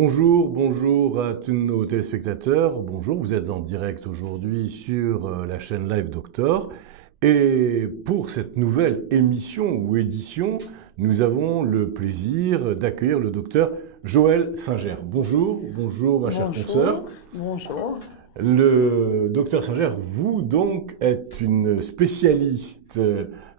Bonjour à tous nos téléspectateurs. Bonjour, vous êtes en direct aujourd'hui sur la chaîne Live Doctor. Et pour cette nouvelle émission ou édition, nous avons le plaisir d'accueillir le docteur Joël Singer. Bonjour ma chère consoeur. Bonjour. Le docteur Singer, vous donc êtes une spécialiste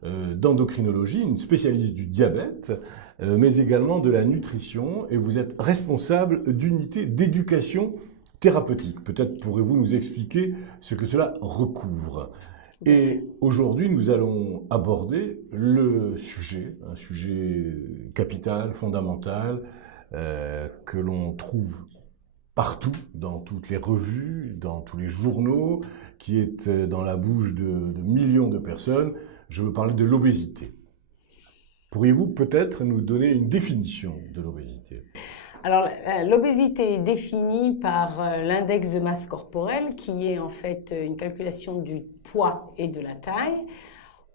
d'endocrinologie, une spécialiste du diabète, mais également de la nutrition, et vous êtes responsable d'unité d'éducation thérapeutique. Peut-être pourrez-vous nous expliquer ce que cela recouvre. Et aujourd'hui, nous allons aborder un sujet capital, fondamental, que l'on trouve partout, dans toutes les revues, dans tous les journaux, qui est dans la bouche de millions de personnes. Je veux parler de l'obésité. Pourriez-vous peut-être nous donner une définition de l'obésité ? Alors, l'obésité est définie par l'index de masse corporelle, qui est en fait une calculation du poids et de la taille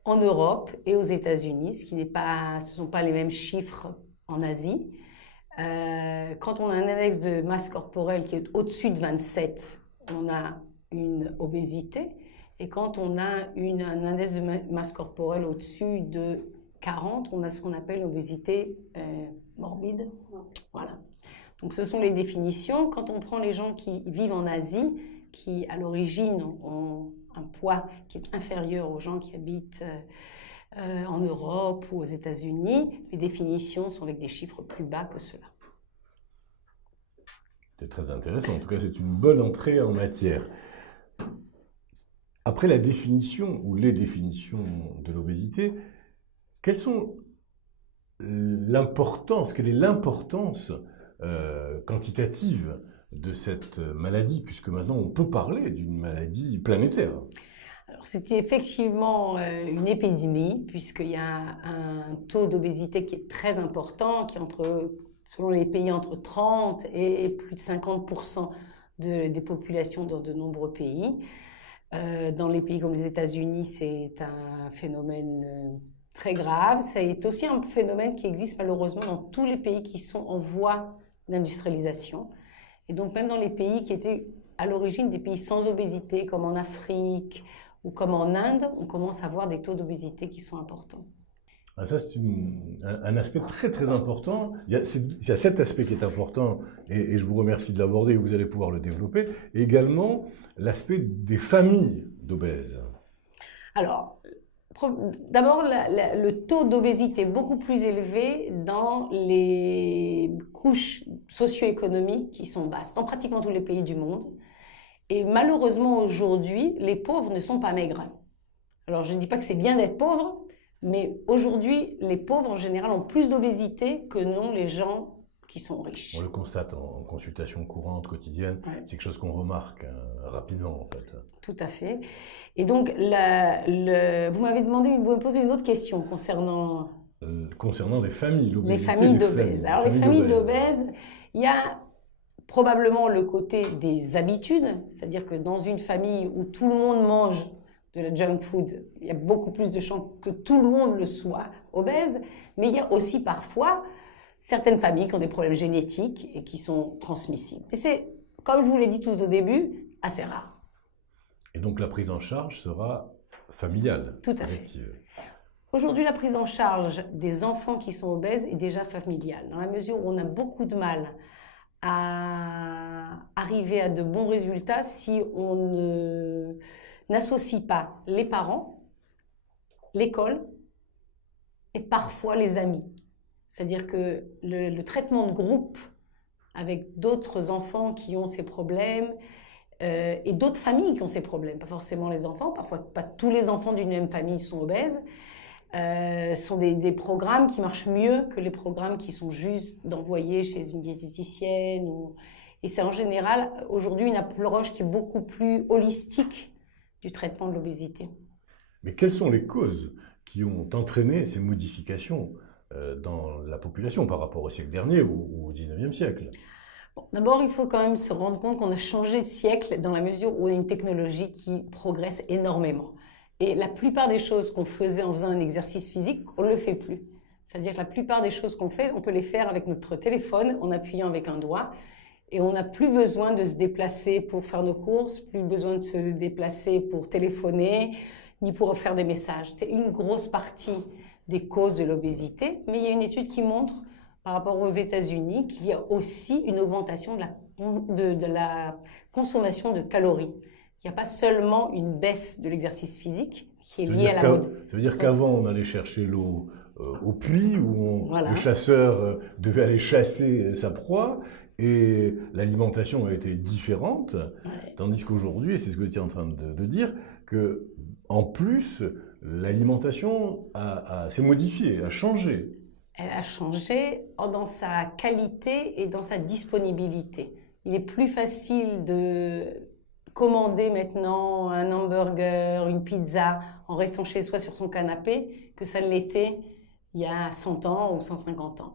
en Europe et aux États-Unis, ce ne sont pas les mêmes chiffres en Asie. Quand on a un index de masse corporelle qui est au-dessus de 27, on a une obésité. Et quand on a un index de masse corporelle au-dessus de 40, on a ce qu'on appelle l'obésité morbide. Voilà. Donc ce sont les définitions. Quand on prend les gens qui vivent en Asie, qui à l'origine ont un poids qui est inférieur aux gens qui habitent en Europe ou aux États-Unis, les définitions sont avec des chiffres plus bas que cela. C'est très intéressant. En tout cas, c'est une bonne entrée en matière. Après la définition ou les définitions de l'obésité, quelle est l'importance quantitative de cette maladie, puisque maintenant on peut parler d'une maladie planétaire? Alors c'est effectivement une épidémie, puisqu'il y a un taux d'obésité qui est très important, qui est selon les pays entre 30 et plus de 50% des populations dans de nombreux pays. Dans les pays comme les États-Unis, c'est un phénomène très grave. C'est aussi un phénomène qui existe malheureusement dans tous les pays qui sont en voie d'industrialisation. Et donc même dans les pays qui étaient à l'origine des pays sans obésité, comme en Afrique ou comme en Inde, on commence à voir des taux d'obésité qui sont importants. Ça, c'est un aspect très très important. Il y a cet aspect qui est important, et je vous remercie de l'aborder, et vous allez pouvoir le développer. Et également, l'aspect des familles d'obèses. Alors, d'abord, le taux d'obésité est beaucoup plus élevé dans les couches socio-économiques qui sont basses, dans pratiquement tous les pays du monde. Et malheureusement, aujourd'hui, les pauvres ne sont pas maigres. Alors, je ne dis pas que c'est bien d'être pauvre, mais aujourd'hui, les pauvres, en général, ont plus d'obésité que non les gens qui sont riches. On le constate en consultation courante, quotidienne. Ouais. C'est quelque chose qu'on remarque rapidement, en fait. Tout à fait. Et donc, vous m'avez posé une autre question concernant... Concernant les familles, l'obésité. Les familles d'obèses. Alors, les familles d'obèses, il y a probablement le côté des habitudes, c'est-à-dire que dans une famille où tout le monde mange de la junk food, il y a beaucoup plus de chances que tout le monde le soit obèse, mais il y a aussi parfois certaines familles qui ont des problèmes génétiques et qui sont transmissibles. Et c'est, comme je vous l'ai dit tout au début, assez rare. Et donc la prise en charge sera familiale. Tout à fait. Aujourd'hui, la prise en charge des enfants qui sont obèses est déjà familiale, dans la mesure où on a beaucoup de mal à arriver à de bons résultats si on n'associe pas les parents, l'école et parfois les amis. C'est-à-dire que le traitement de groupe avec d'autres enfants qui ont ces problèmes et d'autres familles qui ont ces problèmes, pas forcément les enfants, parfois pas tous les enfants d'une même famille sont obèses, sont des programmes qui marchent mieux que les programmes qui sont juste d'envoyer chez une diététicienne. Et c'est en général aujourd'hui une approche qui est beaucoup plus holistique du traitement de l'obésité. Mais quelles sont les causes qui ont entraîné ces modifications dans la population par rapport au siècle dernier ou au 19e siècle? Bon, d'abord, il faut quand même se rendre compte qu'on a changé de siècle dans la mesure où on a une technologie qui progresse énormément. Et la plupart des choses qu'on faisait en faisant un exercice physique, on ne le fait plus. C'est-à-dire que la plupart des choses qu'on fait, on peut les faire avec notre téléphone en appuyant avec un doigt. Et on n'a plus besoin de se déplacer pour faire nos courses, plus besoin de se déplacer pour téléphoner, ni pour faire des messages. C'est une grosse partie des causes de l'obésité, mais il y a une étude qui montre, par rapport aux États-Unis, qu'il y a aussi une augmentation de la consommation de calories. Il n'y a pas seulement une baisse de l'exercice physique qui est liée à la mode. Ça veut dire qu'avant, on allait chercher l'eau au puits, où Voilà. le chasseur devait aller chasser sa proie, et l'alimentation a été différente, tandis qu'aujourd'hui, et c'est ce que tu es en train de dire, que en plus, l'alimentation s'est modifiée, a changé. Elle a changé dans sa qualité et dans sa disponibilité. Il est plus facile de commander maintenant un hamburger, une pizza en restant chez soi sur son canapé que ça ne l'était il y a 100 ans ou 150 ans.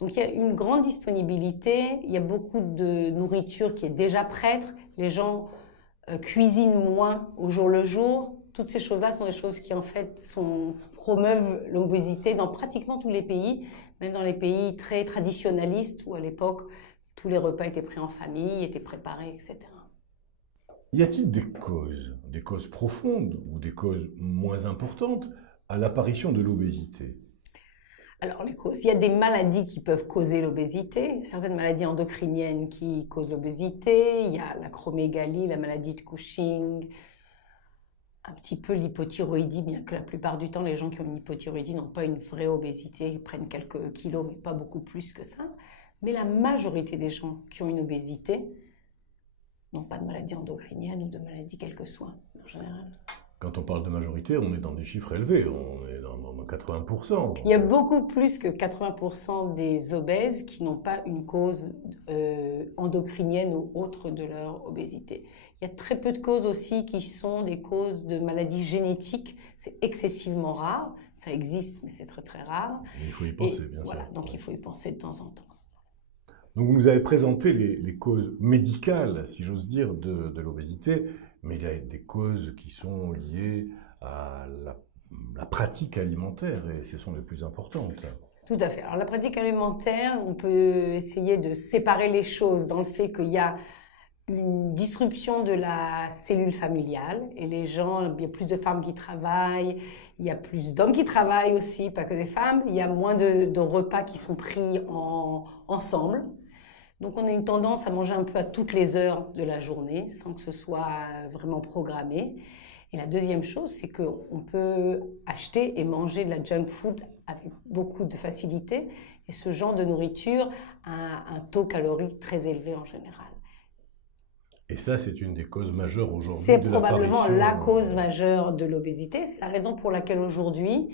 Donc il y a une grande disponibilité, il y a beaucoup de nourriture qui est déjà prête, les gens cuisinent moins au jour le jour. Toutes ces choses-là sont des choses qui en fait promeuvent l'obésité dans pratiquement tous les pays, même dans les pays très traditionnalistes où à l'époque tous les repas étaient pris en famille, étaient préparés, etc. Y a-t-il des causes profondes ou des causes moins importantes à l'apparition de l'obésité? Alors, les causes, il y a des maladies qui peuvent causer l'obésité, certaines maladies endocriniennes qui causent l'obésité, il y a l'acromégalie, la maladie de Cushing, un petit peu l'hypothyroïdie, bien que la plupart du temps, les gens qui ont une hypothyroïdie n'ont pas une vraie obésité, ils prennent quelques kilos, mais pas beaucoup plus que ça. Mais la majorité des gens qui ont une obésité n'ont pas de maladie endocrinienne ou de maladie quelle que soit, en général. Quand on parle de majorité, on est dans des chiffres élevés, on est dans 80%. Il y a beaucoup plus que 80% des obèses qui n'ont pas une cause endocrinienne ou autre de leur obésité. Il y a très peu de causes aussi qui sont des causes de maladies génétiques. C'est excessivement rare, ça existe, mais c'est très très rare. Mais il faut y penser, bien voilà, sûr. donc il faut y penser de temps en temps. Donc vous nous avez présenté les causes médicales, si j'ose dire, de l'obésité, mais il y a des causes qui sont liées à la pratique alimentaire, et ce sont les plus importantes. Tout à fait. Alors la pratique alimentaire, on peut essayer de séparer les choses dans le fait qu'il y a une disruption de la cellule familiale, et les gens, il y a plus de femmes qui travaillent, il y a plus d'hommes qui travaillent aussi, pas que des femmes, il y a moins de repas qui sont pris ensemble. Donc on a une tendance à manger un peu à toutes les heures de la journée, sans que ce soit vraiment programmé. Et la deuxième chose, c'est qu'on peut acheter et manger de la junk food avec beaucoup de facilité. Et ce genre de nourriture a un taux calorique très élevé en général. Et ça, c'est une des causes majeures aujourd'hui. C'est probablement la cause majeure de l'obésité. C'est la raison pour laquelle aujourd'hui,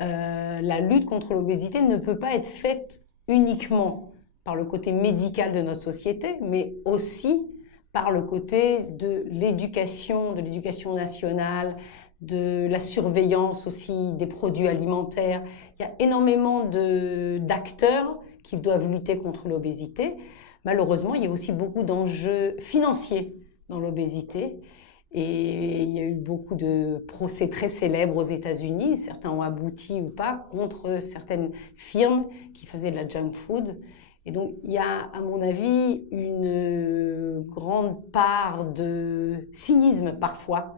la lutte contre l'obésité ne peut pas être faite uniquement par le côté médical de notre société, mais aussi par le côté de l'éducation nationale, de la surveillance aussi des produits alimentaires. Il y a énormément d'acteurs qui doivent lutter contre l'obésité. Malheureusement, il y a aussi beaucoup d'enjeux financiers dans l'obésité. Et il y a eu beaucoup de procès très célèbres aux États-Unis, certains ont abouti ou pas, contre certaines firmes qui faisaient de la junk food. Et donc, il y a, à mon avis, une grande part de cynisme parfois,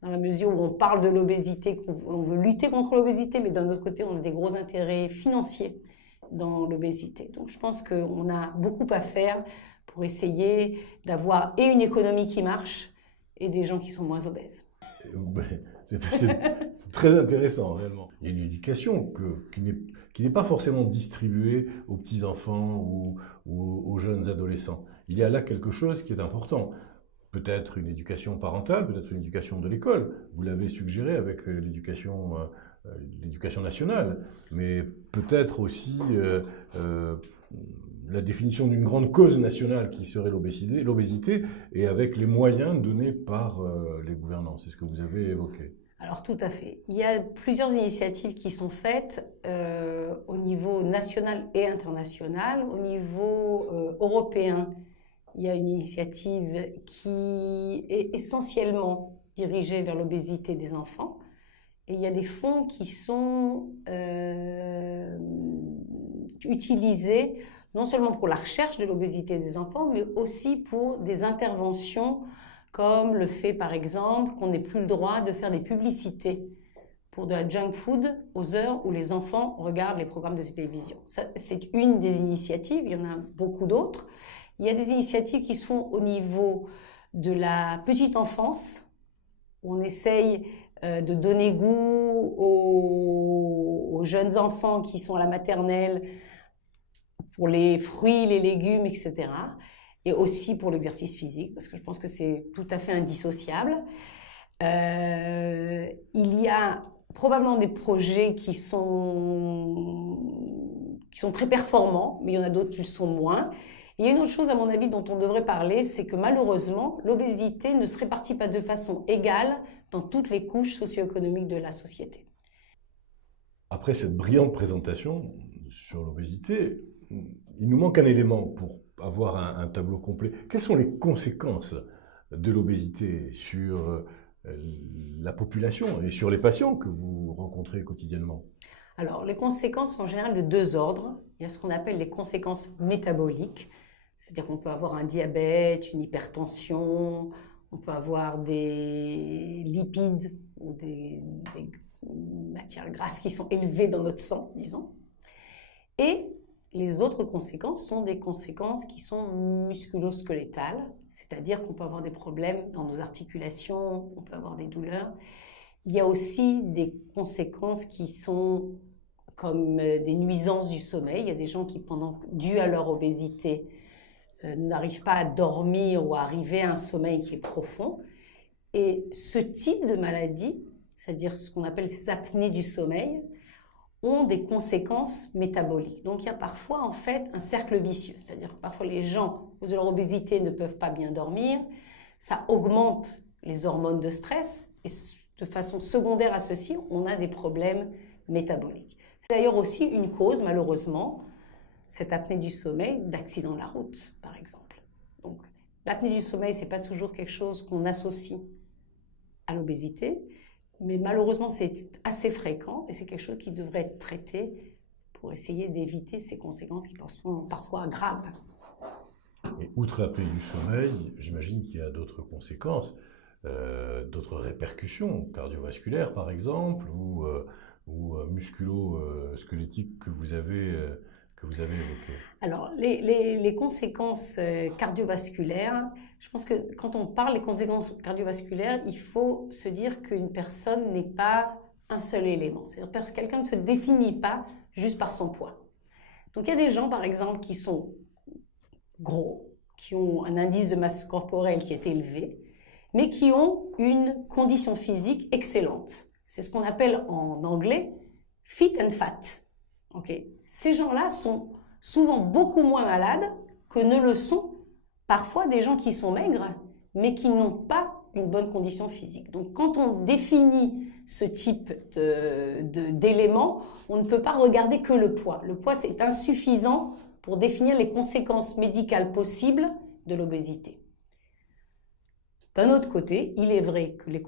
dans la mesure où on parle de l'obésité, on veut lutter contre l'obésité, mais d'un autre côté, on a des gros intérêts financiers dans l'obésité. Donc, je pense qu'on a beaucoup à faire pour essayer d'avoir et une économie qui marche et des gens qui sont moins obèses. C'est très intéressant, réellement. Il y a une éducation qui n'est pas forcément distribuée aux petits-enfants ou aux jeunes adolescents. Il y a là quelque chose qui est important. Peut-être une éducation parentale, peut-être une éducation de l'école. Vous l'avez suggéré avec l'éducation nationale. Mais peut-être aussi la définition d'une grande cause nationale qui serait l'obésité, et avec les moyens donnés par les gouvernants. C'est ce que vous avez évoqué. Alors tout à fait. Il y a plusieurs initiatives qui sont faites au niveau national et international. Au niveau européen, il y a une initiative qui est essentiellement dirigée vers l'obésité des enfants. Et il y a des fonds qui sont utilisés non seulement pour la recherche de l'obésité des enfants, mais aussi pour des interventions comme le fait par exemple qu'on n'ait plus le droit de faire des publicités pour de la junk food aux heures où les enfants regardent les programmes de télévision. C'est une des initiatives, il y en a beaucoup d'autres. Il y a des initiatives qui sont au niveau de la petite enfance, où on essaye de donner goût aux jeunes enfants qui sont à la maternelle pour les fruits, les légumes, etc. Et aussi pour l'exercice physique, parce que je pense que c'est tout à fait indissociable. Il y a probablement des projets qui sont très performants, mais il y en a d'autres qui le sont moins. Et il y a une autre chose, à mon avis, dont on devrait parler, c'est que malheureusement, l'obésité ne se répartit pas de façon égale dans toutes les couches socio-économiques de la société. Après cette brillante présentation sur l'obésité, il nous manque un élément pour avoir un tableau complet. Quelles sont les conséquences de l'obésité sur la population et sur les patients que vous rencontrez quotidiennement? Alors, les conséquences sont en général de deux ordres. Il y a ce qu'on appelle les conséquences métaboliques, c'est-à-dire qu'on peut avoir un diabète, une hypertension, on peut avoir des lipides ou des matières grasses qui sont élevées dans notre sang, disons. Et les autres conséquences sont des conséquences qui sont musculo-squelettales, c'est-à-dire qu'on peut avoir des problèmes dans nos articulations, on peut avoir des douleurs. Il y a aussi des conséquences qui sont comme des nuisances du sommeil. Il y a des gens qui, dû à leur obésité, n'arrivent pas à dormir ou à arriver à un sommeil qui est profond. Et ce type de maladie, c'est-à-dire ce qu'on appelle ces apnées du sommeil, ont des conséquences métaboliques. Donc il y a parfois en fait un cercle vicieux, c'est-à-dire que parfois les gens, à cause de leur obésité, ne peuvent pas bien dormir, ça augmente les hormones de stress et de façon secondaire à ceci, on a des problèmes métaboliques. C'est d'ailleurs aussi une cause, malheureusement, cette apnée du sommeil, d'accidents de la route, par exemple. Donc l'apnée du sommeil, ce n'est pas toujours quelque chose qu'on associe à l'obésité, mais malheureusement, c'est assez fréquent et c'est quelque chose qui devrait être traité pour essayer d'éviter ces conséquences qui sont parfois graves. Et outre l'apnée du sommeil, j'imagine qu'il y a d'autres conséquences, d'autres répercussions cardiovasculaires par exemple, ou musculo-squelettiques que vous avez évoquées. Alors, les conséquences cardiovasculaires, je pense que quand on parle des conséquences cardiovasculaires, il faut se dire qu'une personne n'est pas un seul élément. C'est-à-dire que quelqu'un ne se définit pas juste par son poids. Donc, il y a des gens, par exemple, qui sont gros, qui ont un indice de masse corporelle qui est élevé, mais qui ont une condition physique excellente. C'est ce qu'on appelle en anglais « fit and fat ». Okay. Ces gens-là sont souvent beaucoup moins malades que ne le sont parfois des gens qui sont maigres, mais qui n'ont pas une bonne condition physique. Donc quand on définit ce type d'éléments, on ne peut pas regarder que le poids. Le poids, c'est insuffisant pour définir les conséquences médicales possibles de l'obésité. D'un autre côté, il est vrai que les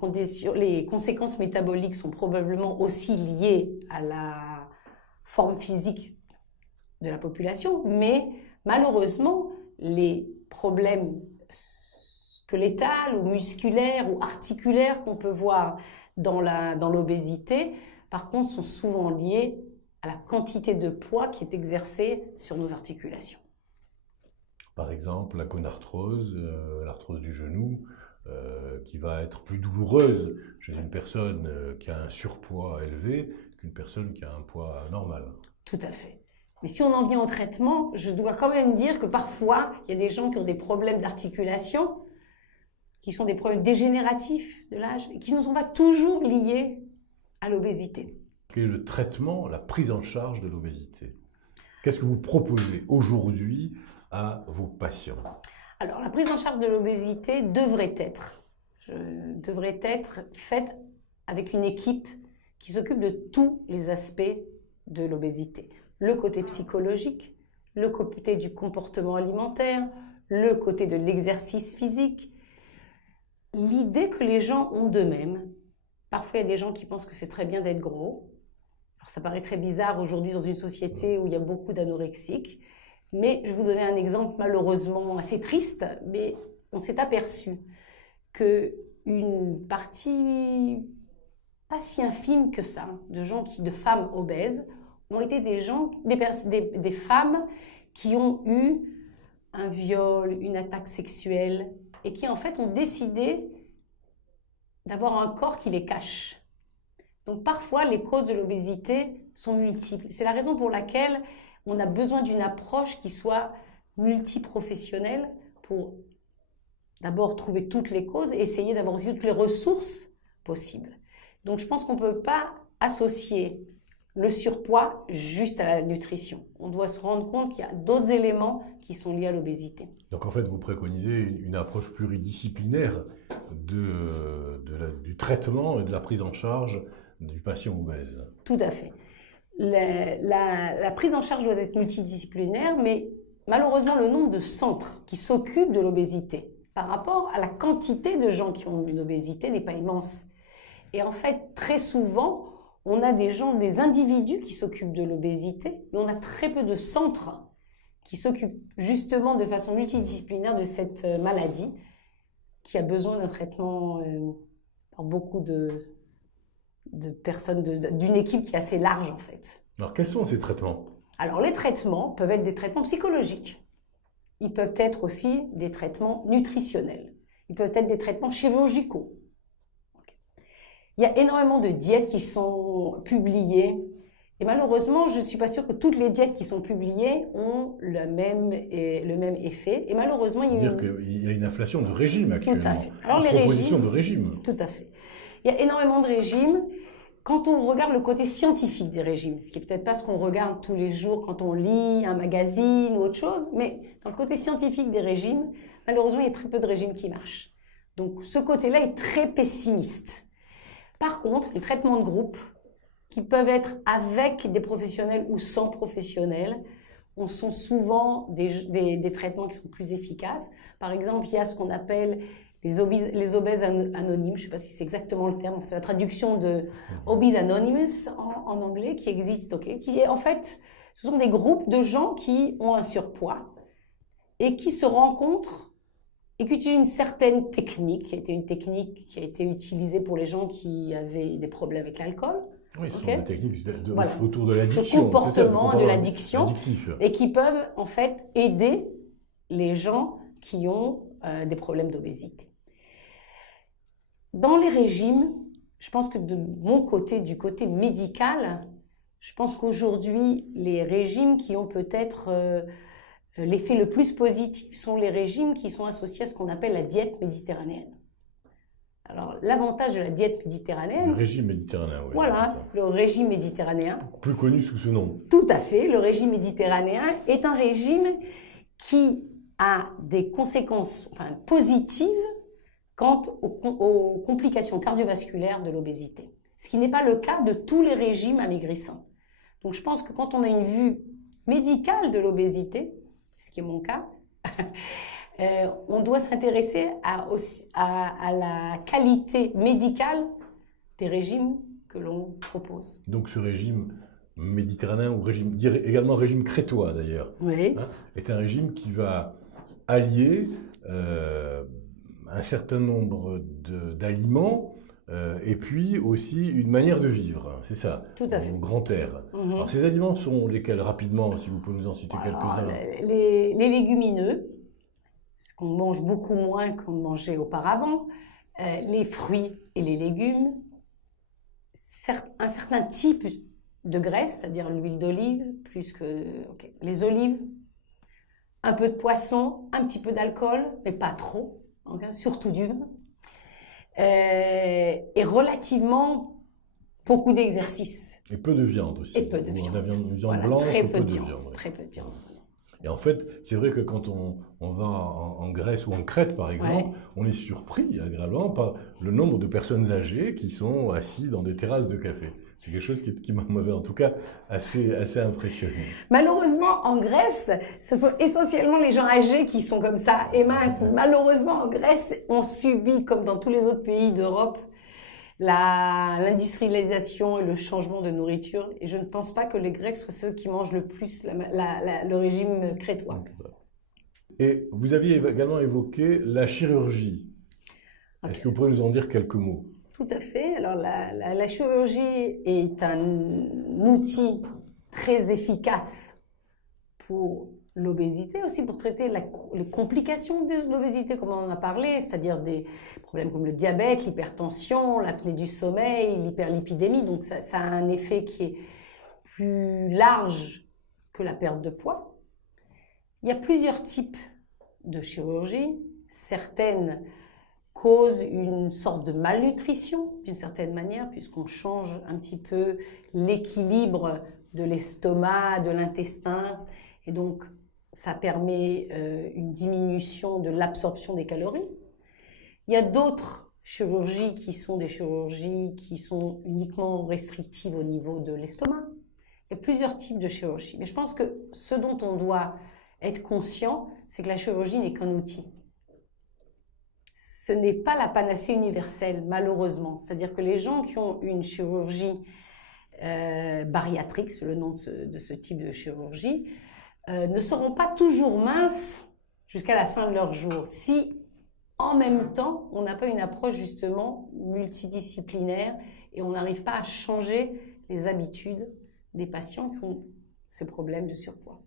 conséquences métaboliques sont probablement aussi liées à la forme physique de la population, mais malheureusement, les problèmes squelettales ou musculaires ou articulaires qu'on peut voir dans l'obésité, par contre, sont souvent liés à la quantité de poids qui est exercée sur nos articulations. Par exemple, la gonarthrose, l'arthrose du genou, qui va être plus douloureuse chez une personne qui a un surpoids élevé qu'une personne qui a un poids normal. Tout à fait. Mais si on en vient au traitement, je dois quand même dire que parfois, il y a des gens qui ont des problèmes d'articulation, qui sont des problèmes dégénératifs de l'âge, et qui ne sont pas toujours liés à l'obésité. Quel est le traitement, la prise en charge de l'obésité? Qu'est-ce que vous proposez aujourd'hui à vos patients? Alors, la prise en charge de l'obésité devrait être faite avec une équipe qui s'occupe de tous les aspects de l'obésité. Le côté psychologique, le côté du comportement alimentaire, le côté de l'exercice physique. L'idée que les gens ont d'eux-mêmes. Parfois, il y a des gens qui pensent que c'est très bien d'être gros. Alors, ça paraît très bizarre aujourd'hui dans une société où il y a beaucoup d'anorexiques. Mais je vais vous donner un exemple malheureusement assez triste, mais on s'est aperçu qu'une partie pas si infime que ça de femmes obèses ont été des femmes qui ont eu un viol, une attaque sexuelle et qui en fait ont décidé d'avoir un corps qui les cache. Donc parfois les causes de l'obésité sont multiples. C'est la raison pour laquelle on a besoin d'une approche qui soit multiprofessionnelle pour d'abord trouver toutes les causes et essayer d'avoir aussi toutes les ressources possibles. Donc je pense qu'on ne peut pas associer le surpoids juste à la nutrition. On doit se rendre compte qu'il y a d'autres éléments qui sont liés à l'obésité. Donc en fait, vous préconisez une approche pluridisciplinaire du traitement et de la prise en charge du patient obèse. Tout à fait. La prise en charge doit être multidisciplinaire, mais malheureusement, le nombre de centres qui s'occupent de l'obésité par rapport à la quantité de gens qui ont une obésité n'est pas immense. Et en fait, très souvent, on a des individus qui s'occupent de l'obésité, mais on a très peu de centres qui s'occupent justement de façon multidisciplinaire de cette maladie qui a besoin d'un traitement par beaucoup de personnes, d'une équipe qui est assez large en fait. Alors quels sont ces traitements? Alors les traitements peuvent être des traitements psychologiques. Ils peuvent être aussi des traitements nutritionnels. Ils peuvent être des traitements chirurgicaux. Il y a énormément de diètes qui sont publiées. Et malheureusement, je ne suis pas sûre que toutes les diètes qui sont publiées ont le même effet. Et malheureusement, il y a une inflation de régimes actuellement. Tout à fait. Alors, les propositions de régimes. Tout à fait. Il y a énormément de régimes. Quand on regarde le côté scientifique des régimes, ce qui n'est peut-être pas ce qu'on regarde tous les jours quand on lit un magazine ou autre chose, mais dans le côté scientifique des régimes, malheureusement, il y a très peu de régimes qui marchent. Donc, ce côté-là est très pessimiste. Par contre, les traitements de groupe, qui peuvent être avec des professionnels ou sans professionnels, sont souvent des traitements qui sont plus efficaces. Par exemple, il y a ce qu'on appelle les obèses anonymes, je ne sais pas si c'est exactement le terme, c'est la traduction de Obese Anonymous en anglais qui existe, qui est en fait, ce sont des groupes de gens qui ont un surpoids et qui se rencontrent et qui utilisent une certaine technique, qui était une technique qui a été utilisée pour les gens qui avaient des problèmes avec l'alcool. Oui, ce sont des techniques autour de l'addiction. Le comportement de l'addiction, addictif. Et qui peuvent en fait aider les gens qui ont des problèmes d'obésité. Dans les régimes, je pense que de mon côté, du côté médical, je pense qu'aujourd'hui, les régimes qui ont peut-être l'effet le plus positif sont les régimes qui sont associés à ce qu'on appelle la diète méditerranéenne. Alors, l'avantage de la diète méditerranéenne... Le régime méditerranéen, oui. Voilà, le régime méditerranéen. Plus connu sous ce nom. Tout à fait. Le régime méditerranéen est un régime qui a des conséquences positives quant aux complications cardiovasculaires de l'obésité. Ce qui n'est pas le cas de tous les régimes amaigrissants. Donc, je pense que quand on a une vue médicale de l'obésité, ce qui est mon cas, on doit s'intéresser à la qualité médicale des régimes que l'on propose. Donc ce régime méditerranéen, ou également régime crétois d'ailleurs, oui. Est un régime qui va allier un certain nombre d'aliments et puis aussi une manière de vivre, c'est ça? Tout à fait. Au grand air. Alors ces aliments sont lesquels rapidement, si vous pouvez nous en citer quelques-uns? Les légumineux, ce qu'on mange beaucoup moins qu'on mangeait auparavant, les fruits et les légumes, un certain type de graisse, c'est-à-dire l'huile d'olive, plus que les olives, un peu de poisson, un petit peu d'alcool, mais pas trop, surtout du vin, et relativement beaucoup d'exercice. Et peu de viande aussi. Et peu de viande. Une viande blanche, très peu de viande. viande. Très peu de viande. Et en fait, c'est vrai que quand on va en Grèce ou en Crète, par exemple, on est surpris agréablement par le nombre de personnes âgées qui sont assises dans des terrasses de café. C'est quelque chose qui m'avait en tout cas assez impressionné. Malheureusement, en Grèce, ce sont essentiellement les gens âgés qui sont comme ça et minces. Malheureusement, en Grèce, on subit, comme dans tous les autres pays d'Europe, l'industrialisation et le changement de nourriture. Et je ne pense pas que les Grecs soient ceux qui mangent le plus le régime crétois. Et vous aviez également évoqué la chirurgie. Ok. Est-ce que vous pourriez nous en dire quelques mots? Tout à fait. Alors, la chirurgie est un outil très efficace pour l'obésité, aussi pour traiter les complications de l'obésité, comme on en a parlé, c'est-à-dire des problèmes comme le diabète, l'hypertension, l'apnée du sommeil, l'hyperlipidémie. Donc, ça a un effet qui est plus large que la perte de poids. Il y a plusieurs types de chirurgie. Certaines causent une sorte de malnutrition, d'une certaine manière, puisqu'on change un petit peu l'équilibre de l'estomac, de l'intestin, et donc ça permet une diminution de l'absorption des calories. Il y a d'autres chirurgies qui sont des chirurgies qui sont uniquement restrictives au niveau de l'estomac. Il y a plusieurs types de chirurgie, mais je pense que ce dont on doit être conscient, c'est que la chirurgie n'est qu'un outil. Ce n'est pas la panacée universelle, malheureusement. C'est-à-dire que les gens qui ont une chirurgie bariatrique, c'est le nom de ce type de chirurgie, ne seront pas toujours minces jusqu'à la fin de leur jour. Si, en même temps, on n'a pas une approche justement multidisciplinaire et on n'arrive pas à changer les habitudes des patients qui ont ces problèmes de surpoids.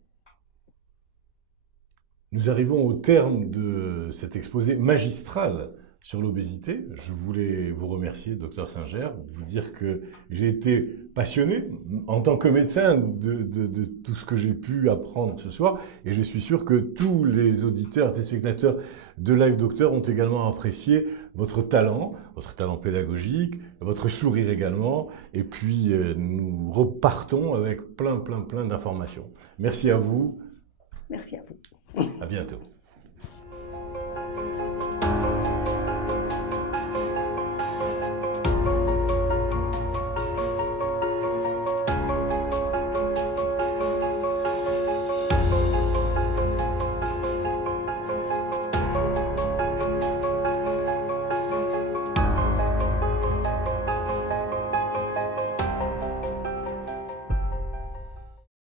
Nous arrivons au terme de cet exposé magistral sur l'obésité. Je voulais vous remercier, Dr Singer, vous dire que j'ai été passionné en tant que médecin de tout ce que j'ai pu apprendre ce soir, et je suis sûr que tous les auditeurs, téléspectateurs de Live Docteur ont également apprécié votre talent pédagogique, votre sourire également, et puis nous repartons avec plein d'informations. Merci à vous. Merci à vous. À bientôt.